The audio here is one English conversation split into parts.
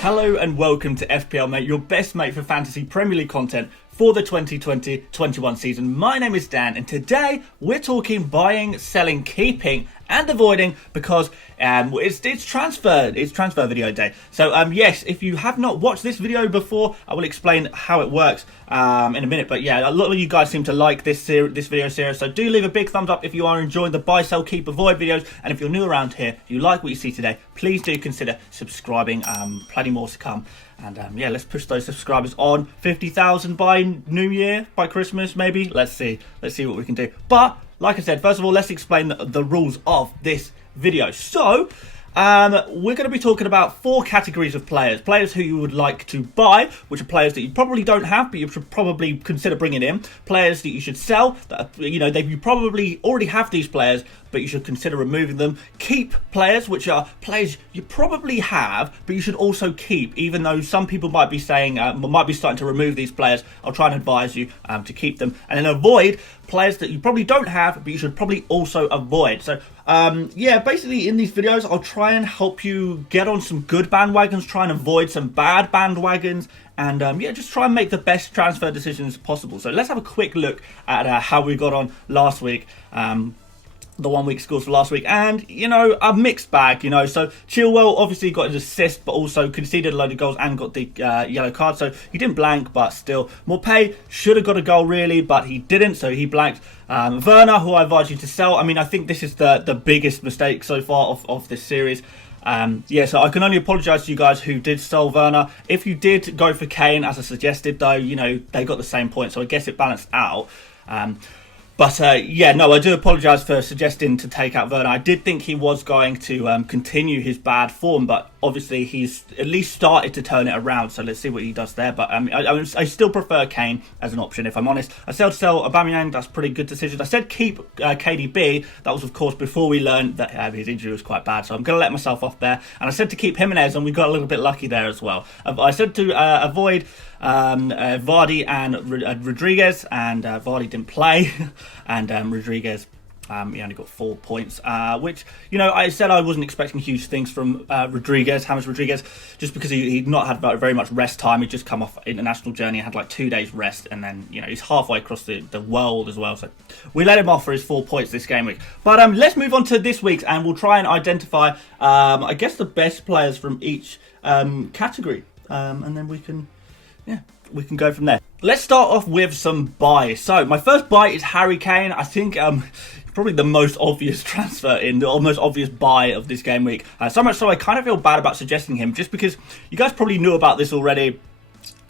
Hello and welcome to FPL Mate, your best mate for fantasy Premier League content for the 2020-21 season. My name is Dan and today we're talking buying, selling, keeping and avoiding because it's transfer video day. So yes, if you have not watched this video before, I will explain how it works in a minute. But yeah, a lot of you guys seem to like this video series, so do leave a big thumbs up if you are enjoying the buy, sell, keep, avoid videos. And if you're new around here, if you like what you see today, please do consider subscribing. Plenty more to come. And yeah, let's push those subscribers on 50,000 by New Year, by Christmas maybe. Let's see what we can do. But like I said, first of all, let's explain the rules of this video. So we're going to be talking about 4 categories of players. Players who you would like to buy, which are players that you probably don't have, but you should probably consider bringing in. Players that you should sell, that you probably already have these players, but you should consider removing them. Keep players, which are players you probably have, but you should also keep, even though some people might be saying, might be starting to remove these players. I'll try and advise you to keep them. And then avoid players that you probably don't have, but you should probably also avoid. So yeah, basically in these videos, I'll try and help you get on some good bandwagons, try and avoid some bad bandwagons, and yeah, just try and make the best transfer decisions possible. So let's have a quick look at how we got on last week. The 1 week scores for last week, and a mixed bag. So Chilwell obviously got his assist, but also conceded a load of goals and got the yellow card, so he didn't blank, but still. Morpay should have got a goal really, but he didn't, so he blanked. Werner, who I advise you to sell. I mean, I think this is the biggest mistake so far of this series. Yeah, so I can only apologise to you guys who did sell Werner. If you did go for Kane, as I suggested, though, they got the same point, so I guess it balanced out. But yeah, no, I do apologise for suggesting to take out Werner. I did think he was going to continue his bad form, but obviously he's at least started to turn it around. So let's see what he does there. But I still prefer Kane as an option, if I'm honest. I said to sell Aubameyang. That's a pretty good decision. I said keep KDB. That was, of course, before we learned that his injury was quite bad. So I'm going to let myself off there. And I said to keep Jimenez, and we got a little bit lucky there as well. I said to avoid Vardy and Rodriguez, and Vardy didn't play. And Rodriguez, he only got 4 points, which, I said I wasn't expecting huge things from James Rodriguez, just because he'd not had very much rest time. He'd just come off international journey, had like 2 days rest, and then, he's halfway across the world as well. So we let him off for his 4 points this game week. But let's move on to this week's, and we'll try and identify, I guess, the best players from each category. And then we can go from there. Let's start off with some buys. So my first buy is Harry Kane. I think probably the most obvious transfer or most obvious buy of this game week. So much so I kind of feel bad about suggesting him, just because you guys probably knew about this already.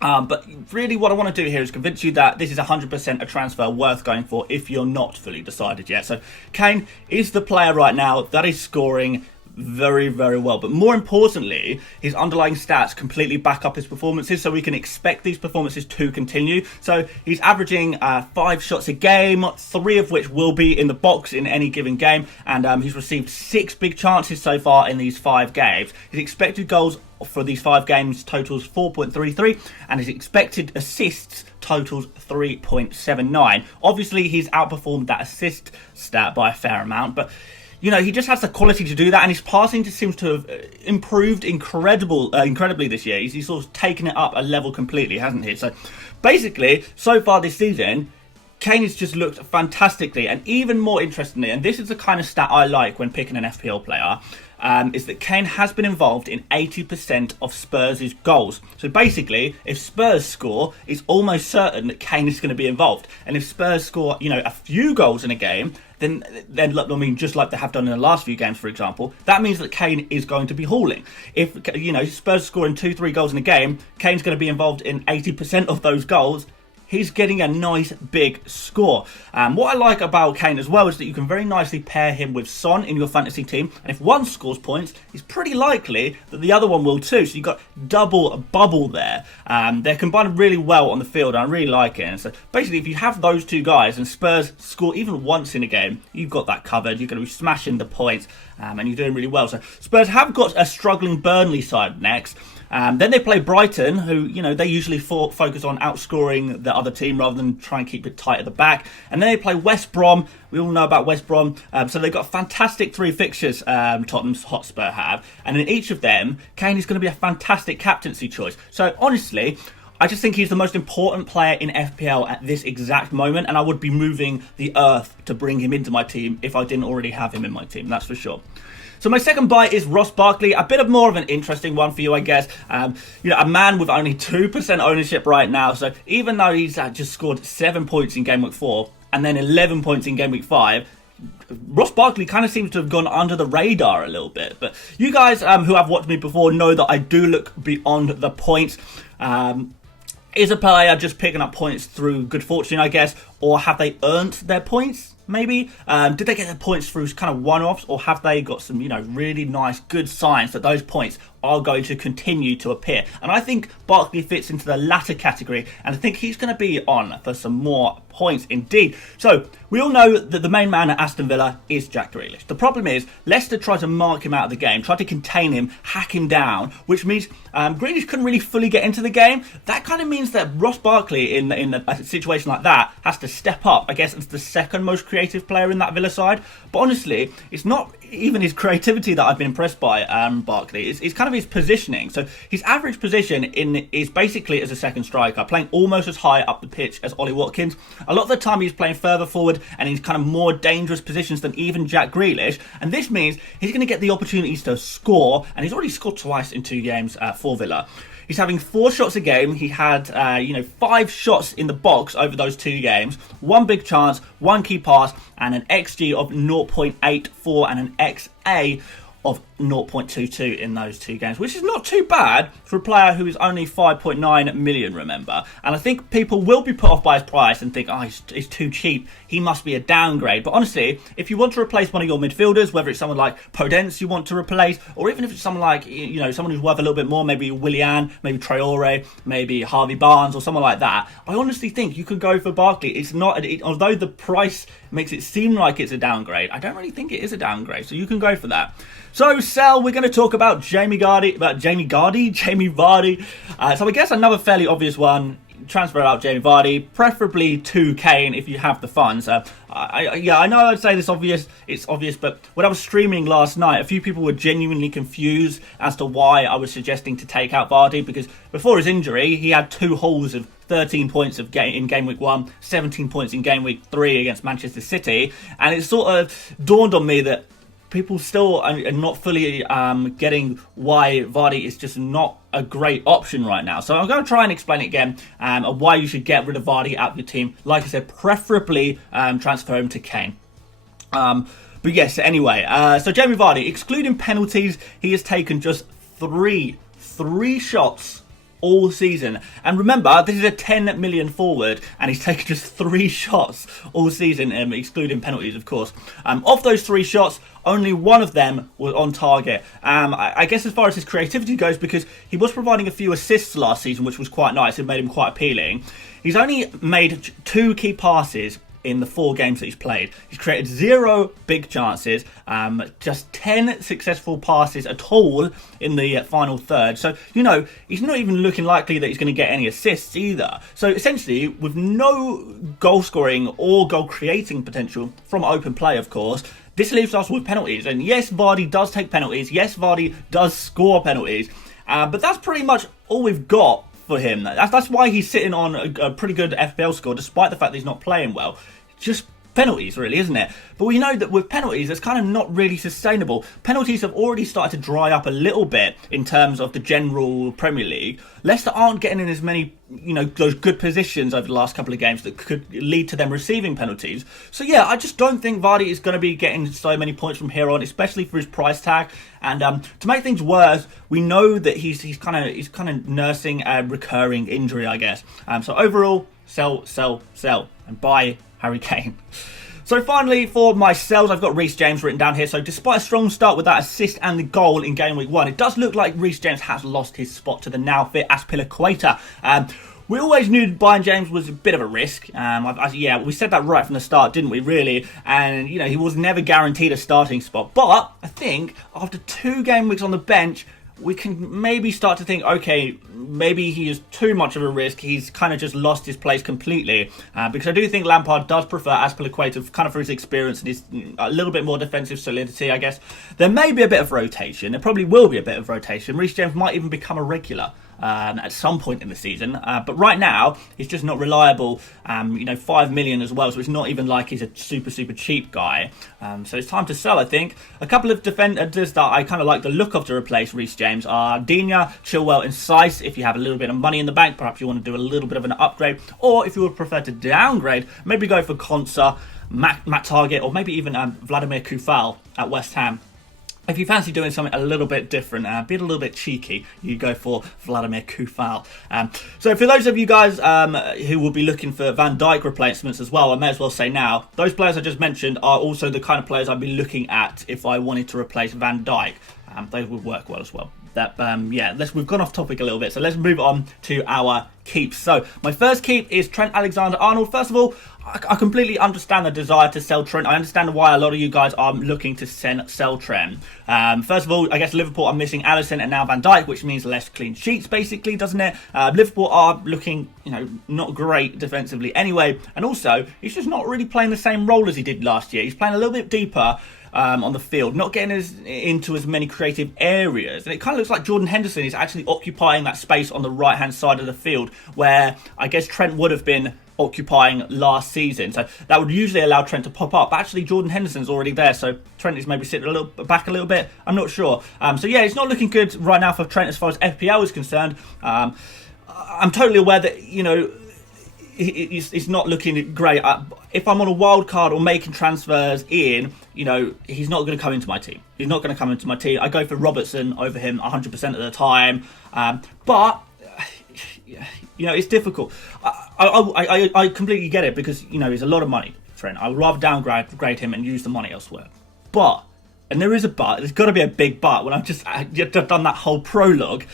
But really what I want to do here is convince you that this is 100% a transfer worth going for if you're not fully decided yet. So Kane is the player right now that is scoring very, very well, but more importantly, his underlying stats completely back up his performances, so we can expect these performances to continue. So he's averaging 5 shots a game, 3 of which will be in the box in any given game, and he's received 6 big chances so far in these 5 games. His expected goals for these 5 games totals 4.33, and his expected assists totals 3.79. Obviously, he's outperformed that assist stat by a fair amount, but he just has the quality to do that, and his passing just seems to have improved incredibly this year. He's sort of taken it up a level completely, hasn't he? So basically, so far this season, Kane has just looked fantastically, and even more interestingly, and this is the kind of stat I like when picking an FPL player, is that Kane has been involved in 80% of Spurs' goals. So basically, if Spurs score, it's almost certain that Kane is going to be involved. And if Spurs score, a few goals in a game, then just like they have done in the last few games, for example, that means that Kane is going to be hauling. If, Spurs scoring 2-3 goals in a game, Kane's going to be involved in 80% of those goals. He's getting a nice big score. What I like about Kane as well is that you can very nicely pair him with Son in your fantasy team. And if one scores points, it's pretty likely that the other one will too. So you've got double bubble there. They're combined really well on the field, and I really like it. And so basically, if you have those two guys and Spurs score even once in a game, you've got that covered. You're going to be smashing the points, and you're doing really well. So Spurs have got a struggling Burnley side next. Then they play Brighton, who, they usually focus on outscoring the other team rather than try and keep it tight at the back. And then they play West Brom. We all know about West Brom. So they've got fantastic 3 fixtures, Tottenham's Hotspur have. And in each of them, Kane is going to be a fantastic captaincy choice. So honestly, I just think he's the most important player in FPL at this exact moment, and I would be moving the earth to bring him into my team if I didn't already have him in my team, that's for sure. So my second buy is Ross Barkley, a bit of more of an interesting one for you, I guess. A man with only 2% ownership right now, so even though he's just scored 7 points in Game Week 4 and then 11 points in Game Week 5, Ross Barkley kind of seems to have gone under the radar a little bit. But you guys who have watched me before know that I do look beyond the points. Is a player just picking up points through good fortune, I guess, or have they earned their points? Maybe. Did they get their points through kind of one-offs, or have they got some, really nice, good signs that those points are going to continue to appear? And I think Barkley fits into the latter category, and I think he's going to be on for some more points indeed. So we all know that the main man at Aston Villa is Jack Grealish. The problem is Leicester tried to mark him out of the game, tried to contain him, hack him down, which means Grealish couldn't really fully get into the game. That kind of means that Ross Barkley in a situation like that has to step up. I guess it's the second most creative player in that Villa side. But honestly, it's not even his creativity that I've been impressed by, Barkley. It's kind of his positioning. So his average position is basically as a second striker, playing almost as high up the pitch as Ollie Watkins. A lot of the time he's playing further forward and in kind of more dangerous positions than even Jack Grealish. And this means he's going to get the opportunities to score, and he's already scored twice in 2 games for Villa. He's having 4 shots a game. He had, 5 shots in the box over those 2 games. 1 big chance, 1 key pass, and an XG of 0.84 and an XA of 0.22 in those 2 games, which is not too bad for a player who is only 5.9 million, remember. And I think people will be put off by his price and think, he's too cheap, he must be a downgrade. But honestly, if you want to replace one of your midfielders, whether it's someone like Podence you want to replace, or even if it's someone like, someone who's worth a little bit more, maybe Willian, maybe Traore, maybe Harvey Barnes or someone like that, I honestly think you could go for Barkley. It's not, although the price makes it seem like it's a downgrade, I don't really think it is a downgrade, so you can go for that. So, sell, we're going to talk about Jamie Vardy. So I guess another fairly obvious one, transfer out Jamie Vardy, preferably to Kane if you have the funds. I know I'd say it's obvious, but when I was streaming last night, a few people were genuinely confused as to why I was suggesting to take out Vardy, because before his injury, he had 2 hauls of 13 points in Game Week 1, 17 points in Game Week 3 against Manchester City, and it sort of dawned on me that people still are not fully getting why Vardy is just not a great option right now. So I'm going to try and explain it again, why you should get rid of Vardy out of your team. Like I said, preferably transfer him to Kane. But yes, anyway, so Jamie Vardy, excluding penalties, he has taken just three shots all season. And remember, this is a 10 million forward, and he's taken just 3 shots all season, excluding penalties, of course. Of those 3 shots, only 1 of them was on target. I guess as far as his creativity goes, because he was providing a few assists last season, which was quite nice. It made him quite appealing. He's only made 2 key passes in the 4 games that he's played. He's created 0 big chances, just 10 successful passes at all in the final third. So, he's not even looking likely that he's going to get any assists either. So essentially, with no goal scoring or goal creating potential from open play, of course, this leaves us with penalties. And yes, Vardy does take penalties. Yes, Vardy does score penalties. But that's pretty much all we've got for him. That's why he's sitting on a pretty good FPL score, despite the fact that he's not playing well. Just penalties, really, isn't it? But we know that with penalties, it's kind of not really sustainable. Penalties have already started to dry up a little bit in terms of the general Premier League. Leicester aren't getting in as many, those good positions over the last couple of games that could lead to them receiving penalties. So yeah, I just don't think Vardy is going to be getting so many points from here on, especially for his price tag. And to make things worse, we know that he's kind of nursing a recurring injury, I guess. So overall, sell, and buy Harry Kane. So finally, for my sells, I've got Reece James written down here. So despite a strong start with that assist and the goal in Game Week 1, it does look like Reece James has lost his spot to the now fit Azpilicueta. We always knew buying James was a bit of a risk. We said that right from the start, didn't we, really? And, he was never guaranteed a starting spot. But I think after 2 game weeks on the bench, we can maybe start to think, okay, maybe he is too much of a risk. He's kind of just lost his place completely. Because I do think Lampard does prefer Azpilicueta kind of for his experience and his a little bit more defensive solidity, I guess. There may be a bit of rotation. There probably will be a bit of rotation. Reece James might even become a regular at some point in the season. But right now, he's just not reliable. 5 million as well, so it's not even like he's a super cheap guy. So it's time to sell, I think. A couple of defenders that I kind of like the look of to replace Reece James are Digne, Chilwell and Saiss. If you have a little bit of money in the bank, perhaps you want to do a little bit of an upgrade. Or if you would prefer to downgrade, maybe go for Konsa, Matt Targett, or maybe even Vladimir Koufal at West Ham. If you fancy doing something a little bit different, being a little bit cheeky, you go for Vladimir Koufal. So for those of you guys who will be looking for Van Dijk replacements as well, I may as well say now, those players I just mentioned are also the kind of players I'd be looking at if I wanted to replace Van Dijk. They would work well as well. We've gone off topic a little bit, so let's move on to our keeps. So my first keep is Trent Alexander-Arnold. First of all, I completely understand the desire to sell Trent. I understand why a lot of you guys are looking to sell Trent. First of all, I guess Liverpool are missing Alisson and now Van Dijk, which means less clean sheets, basically, doesn't it? Liverpool are looking, not great defensively anyway. And also, he's just not really playing the same role as he did last year. He's playing a little bit deeper on the field, not getting into as many creative areas. And it kind of looks like Jordan Henderson is actually occupying that space on the right-hand side of the field, where I guess Trent would have been occupying last season. So that would usually allow Trent to pop up. But actually, Jordan Henderson's already there, so Trent is maybe sitting back a little bit. I'm not sure. It's not looking good right now for Trent as far as FPL is concerned. I'm totally aware that, it's not looking great. If I'm on a wild card or making transfers in, he's not going to come into my team. He's not going to come into my team. I go for Robertson over him 100% of the time. But it's difficult. I completely get it because, he's a lot of money, Trent. I would rather downgrade him and use the money elsewhere. But, and there is a but, there's got to be a big but when I've just done that whole prologue.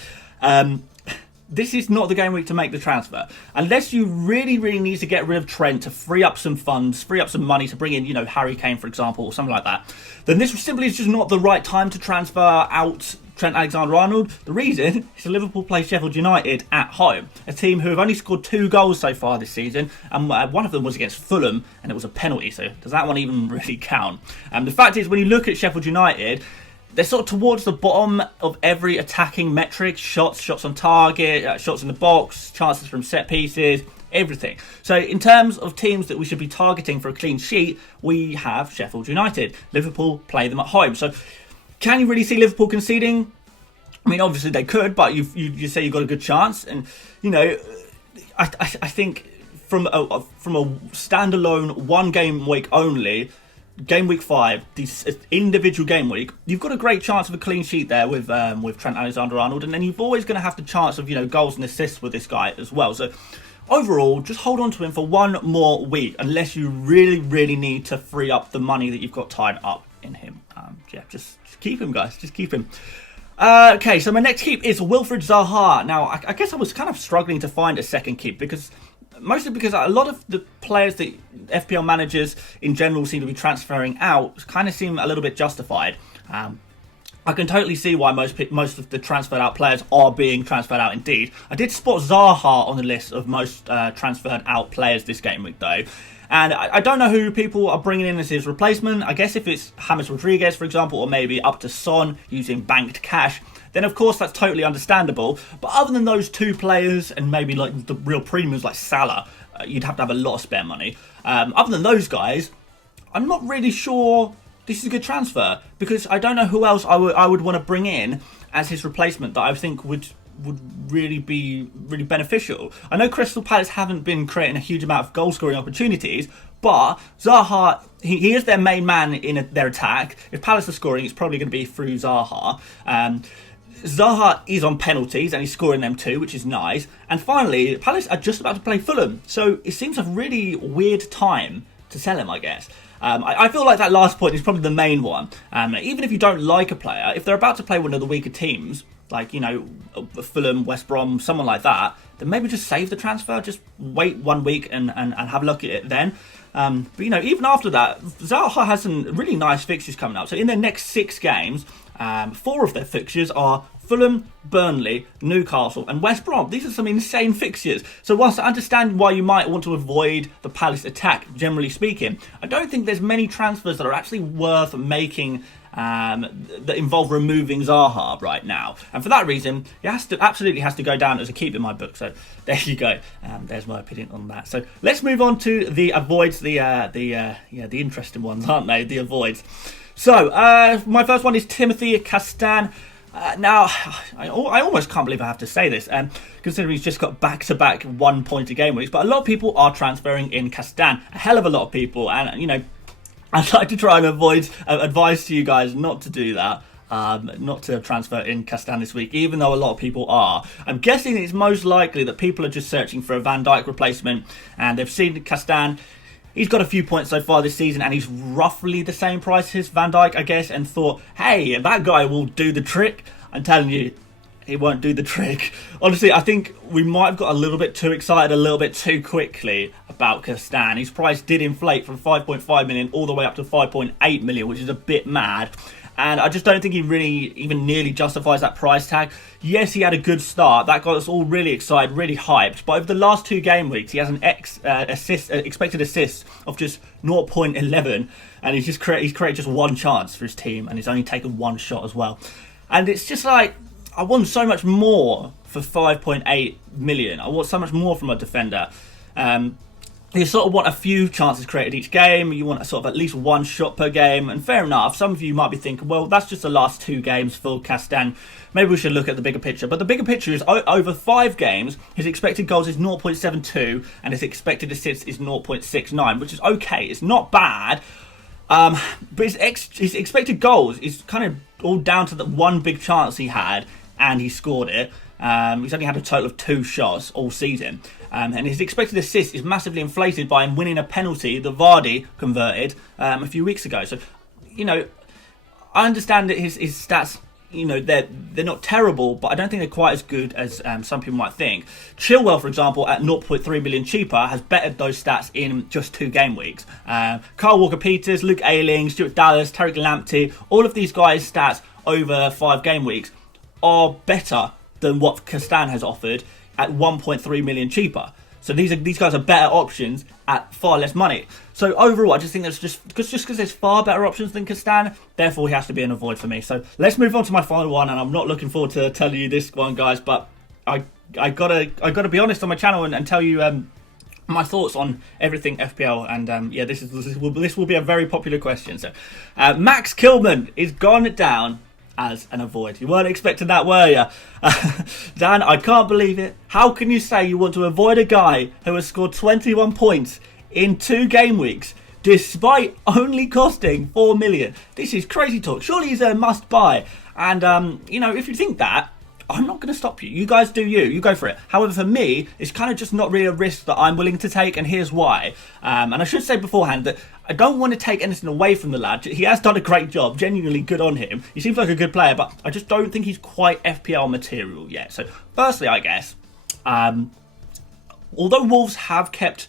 This is not the game week to make the transfer. Unless you really need to get rid of Trent to free up some funds, free up some money to bring in, Harry Kane, for example, or something like that, then this simply is just not the right time to transfer out Trent Alexander-Arnold. The reason is Liverpool play Sheffield United at home, a team who have only scored 2 goals so far this season, and one of them was against Fulham, and it was a penalty, so does that one even really count? The fact is, when you look at Sheffield United, they're sort of towards the bottom of every attacking metric. Shots on target, shots in the box, chances from set pieces, everything. So in terms of teams that we should be targeting for a clean sheet, we have Sheffield United. Liverpool play them at home. So can you really see Liverpool conceding? I mean, obviously they could, but you say you've got a good chance. And, I think from a standalone one game week only, Game week 5, this individual game week, you've got a great chance of a clean sheet there with Trent Alexander-Arnold, and then you've always going to have the chance of goals and assists with this guy as well. So overall, just hold on to him for one more week, unless you really need to free up the money that you've got tied up in him. Just keep him, guys. Just keep him. Okay, so my next keep is Wilfried Zaha. Now, I guess I was kind of struggling to find a second keep mostly because a lot of the players that FPL managers in general seem to be transferring out kind of seem a little bit justified. I can totally see why most of the transferred out players are being transferred out indeed. I did spot Zaha on the list of most transferred out players this game week though. And I don't know who people are bringing in as his replacement. I guess if it's James Rodriguez, for example, or maybe up to Son using banked cash, then of course that's totally understandable. But other than those two players and maybe like the real premiums like Salah, you'd have to have a lot of spare money. Other than those guys, I'm not really sure this is a good transfer because I don't know who else I would want to bring in as his replacement that I think would really be beneficial. I know Crystal Palace haven't been creating a huge amount of goal scoring opportunities, but Zaha, he is their main man in their attack. If Palace are scoring, it's probably going to be through Zaha. Zaha is on penalties and he's scoring them too, which is nice. And finally, Palace are just about to play Fulham, so it seems a really weird time to sell him, I guess. I feel like that last point is probably the main one. Even if you don't like a player, if they're about to play one of the weaker teams, like, Fulham, West Brom, someone like that, then maybe just save the transfer, just wait 1 week and have a look at it then. But, even after that, Zaha has some really nice fixtures coming up. So in their next 6 games, 4 of their fixtures are Fulham, Burnley, Newcastle and West Brom. These are some insane fixtures. So whilst I understand why you might want to avoid the Palace attack, generally speaking, I don't think there's many transfers that are actually worth making that involve removing Zaha right now. And for that reason, he absolutely has to go down as a keep in my book. So there you go. There's my opinion on that. So let's move on to the avoids, the interesting ones, aren't they? The avoids. So my first one is Timothy Castan. Now, I almost can't believe I have to say this, considering he's just got back-to-back 1 point a game weeks. But a lot of people are transferring in Castan. A hell of a lot of people. And, you know, I'd like to try and avoid advice to you guys not to do that. Not to transfer in Castan this week, even though a lot of people are. I'm guessing it's most likely that people are just searching for a Van Dijk replacement. And they've seen Castan. He's got a few points so far this season, and he's roughly the same price as Van Dijk, I guess, and thought, hey, that guy will do the trick. I'm telling you, he won't do the trick. Honestly, I think we might have got a little bit too excited a little bit too quickly about Castan. His price did inflate from 5.5 million all the way up to 5.8 million, which is a bit mad. And I just don't think he really even nearly justifies that price tag. Yes, he had a good start. That got us all really excited, really hyped. But over the last 2 game weeks, he has an expected assist of just 0.11. And he's created just 1 chance for his team. And he's only taken 1 shot as well. And it's just like, I want so much more for 5.8 million. I want so much more from a defender. You sort of want a few chances created each game. You want sort of at least 1 shot per game. And fair enough, some of you might be thinking, well, that's just the last 2 games for Castan. Maybe we should look at the bigger picture. But the bigger picture is over 5 games, his expected goals is 0.72 and his expected assists is 0.69, which is okay. It's not bad. But his expected goals is kind of all down to the 1 big chance he had and he scored it. He's only had a total of 2 shots all season. And his expected assist is massively inflated by him winning a penalty that Vardy converted a few weeks ago. So, you know, I understand that his stats, you know, they're not terrible, but I don't think they're quite as good as some people might think. Chilwell, for example, at 0.3 million cheaper, has bettered those stats in just 2 game weeks. Kyle Walker-Peters, Luke Ayling, Stuart Dallas, Tariq Lamptey, all of these guys' stats over 5 game weeks are better than what Castan has offered at 1.3 million cheaper. So these guys are better options at far less money. So overall, I just think that's just because there's far better options than Castan, therefore he has to be an avoid for me. So let's move on to my final one, and I'm not looking forward to telling you this one, guys, but I gotta be honest on my channel and tell you my thoughts on everything FPL, and yeah, this will be a very popular question. So Max Kilman is gone down as an avoid. You weren't expecting that, were you? Dan, I can't believe it. How can you say you want to avoid a guy who has scored 21 points in 2 game weeks despite only costing 4 million? This is crazy talk. Surely he's a must buy. And, you know, if you think that, I'm not going to stop you. You guys do you. You go for it. However, for me, it's kind of just not really a risk that I'm willing to take, and here's why. And I should say beforehand that I don't want to take anything away from the lad. He has done a great job. Genuinely good on him. He seems like a good player, but I just don't think he's quite FPL material yet. So, firstly, I guess, although Wolves have kept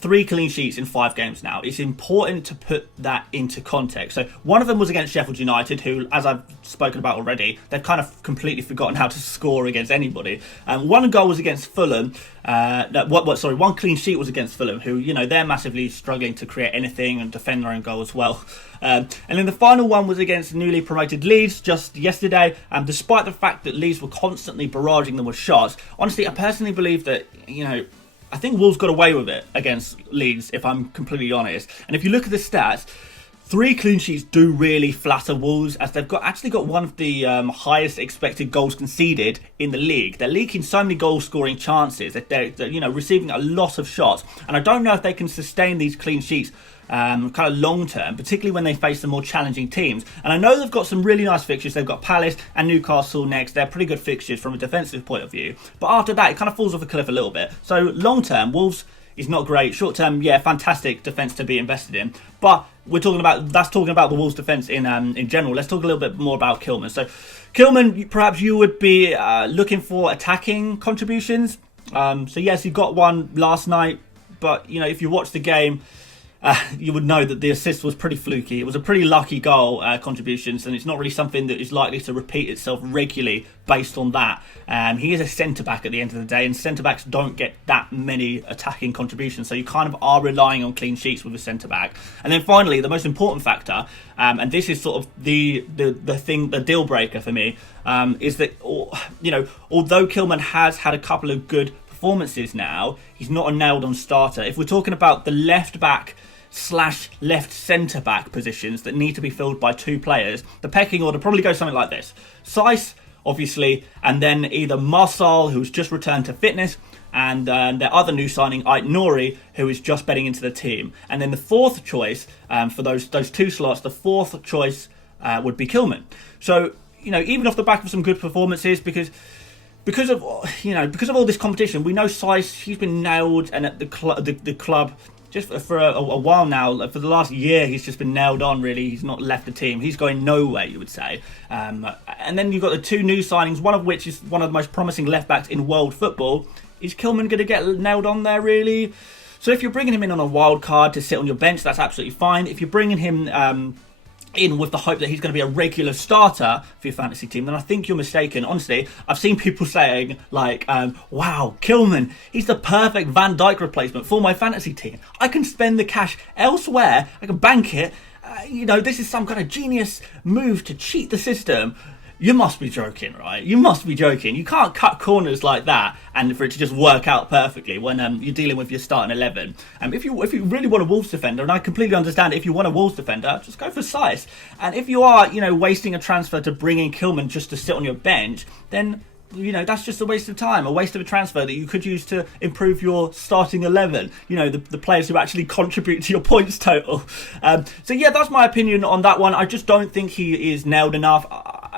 3 clean sheets in 5 games now, it's important to put that into context. So one of them was against Sheffield United, who, as I've spoken about already, they've kind of completely forgotten how to score against anybody. 1 goal was against Fulham. 1 clean sheet was against Fulham, who, you know, they're massively struggling to create anything and defend their own goal as well. And then the final one was against newly promoted Leeds just yesterday. Despite the fact that Leeds were constantly barraging them with shots, honestly, I personally believe that, you know, I think Wolves got away with it against Leeds, if I'm completely honest. And if you look at the stats, 3 clean sheets do really flatter Wolves, as they've actually got one of the highest expected goals conceded in the league. They're leaking so many goal-scoring chances. They're you know, receiving a lot of shots. And I don't know if they can sustain these clean sheets kind of long term, particularly when they face the more challenging teams. And I know they've got some really nice fixtures. They've got Palace and Newcastle next. They're pretty good fixtures from a defensive point of view. But after that, it kind of falls off a cliff a little bit. So long term, Wolves is not great. Short term, yeah, fantastic defence to be invested in. But talking about the Wolves defence in general. Let's talk a little bit more about Kilman. So Kilman, perhaps you would be looking for attacking contributions. So yes, he got one last night. But, you know, if you watch the game, you would know that the assist was pretty fluky. It was a pretty lucky goal contributions, and it's not really something that is likely to repeat itself regularly based on that. He is a centre-back at the end of the day, and centre-backs don't get that many attacking contributions, so you kind of are relying on clean sheets with a centre-back. And then finally, the most important factor, and this is sort of the deal breaker for me, is that, you know, although Kilman has had a couple of good performances now, he's not a nailed-on starter. If we're talking about the left-back / left centre back positions that need to be filled by 2 players, the pecking order probably goes something like this: Saiss, obviously, and then either Marçal, who's just returned to fitness, and their other new signing, Aït-Nouri, who is just betting into the team. And then the fourth choice for those 2 slots, the fourth choice would be Kilman. So, you know, even off the back of some good performances, because of all this competition, we know Saiss, he's been nailed, and at the club just for a while now. For the last year, he's just been nailed on, really. He's not left the team. He's going nowhere, you would say. And then you've got the 2 new signings, one of which is one of the most promising left-backs in world football. Is Kilman going to get nailed on there, really? So if you're bringing him in on a wild card to sit on your bench, that's absolutely fine. If you're bringing him in with the hope that he's going to be a regular starter for your fantasy team, then I think you're mistaken. Honestly, I've seen people saying, like, wow, Kilman, he's the perfect Van Dijk replacement for my fantasy team. I can spend the cash elsewhere, I can bank it. You know, this is some kind of genius move to cheat the system. You must be joking, right? You must be joking. You can't cut corners like that and for it to just work out perfectly when you're dealing with your starting 11. If you really want a Wolves defender, and I completely understand if you want a Wolves defender, just go for Saiss. And if you are, you know, wasting a transfer to bring in Kilman just to sit on your bench, then, you know, that's just a waste of time, a waste of a transfer that you could use to improve your starting 11. You know, the players who actually contribute to your points total. So yeah, that's my opinion on that one. I just don't think he is nailed enough.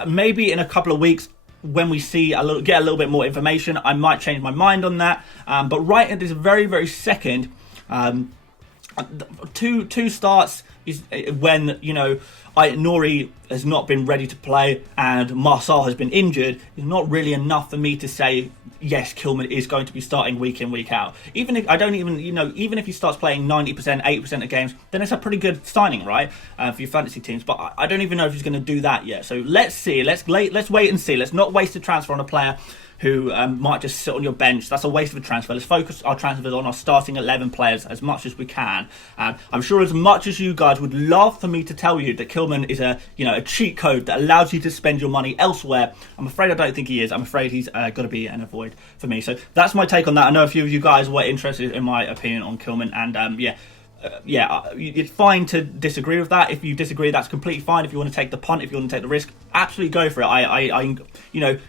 Maybe in a couple of weeks, when we get a little bit more information, I might change my mind on that. But right at this very, very second, two starts is when, you know, Aït-Nouri has not been ready to play and Marçal has been injured, is not really enough for me to say yes, Kilman is going to be starting week in, week out. Even if he starts playing 90%, 80% of games, then it's a pretty good signing, right, for your fantasy teams. But I don't even know if he's going to do that yet. So let's see. Let's wait and see. Let's not waste a transfer on a player who might just sit on your bench. That's a waste of a transfer. Let's focus our transfers on our starting 11 players as much as we can. I'm sure as much as you guys would love for me to tell you that Kilman is a cheat code that allows you to spend your money elsewhere, I'm afraid I don't think he is. I'm afraid he's got to be an avoid for me. So that's my take on that. I know a few of you guys were interested in my opinion on Kilman, and it's fine to disagree with that. If you disagree, that's completely fine. If you want to take the punt, if you want to take the risk, absolutely go for it.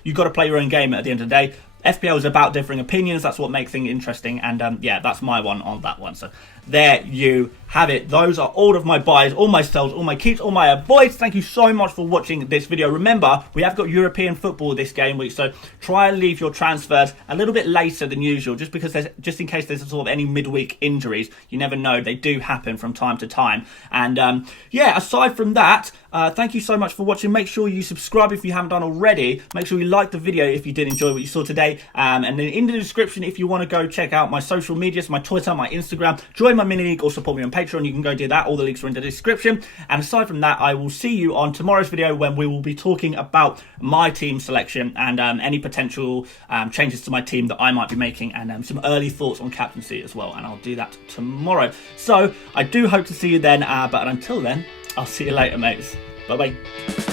You've got to play your own game at the end of the day. FPL is about differing opinions. That's what makes things interesting. And that's my one on that one. So there you have it. Those are all of my buys, all my sells, all my keeps, all my avoids. Thank you so much for watching this video. Remember, we have got European football this game week, so try and leave your transfers a little bit later than usual, just in case there's sort of any midweek injuries. You never know; they do happen from time to time. And aside from that, thank you so much for watching. Make sure you subscribe if you haven't done already. Make sure you like the video if you did enjoy what you saw today. And then in the description, if you want to go check out my social medias, my Twitter, my Instagram, join my mini league or support me on Patreon, you can go do that. All the links are in the description. And aside from that, I will see you on tomorrow's video when we will be talking about my team selection and any potential changes to my team that I might be making, and some early thoughts on captaincy as well. And I'll do that tomorrow. So I do hope to see you then. But until then, I'll see you later, mates. Bye bye.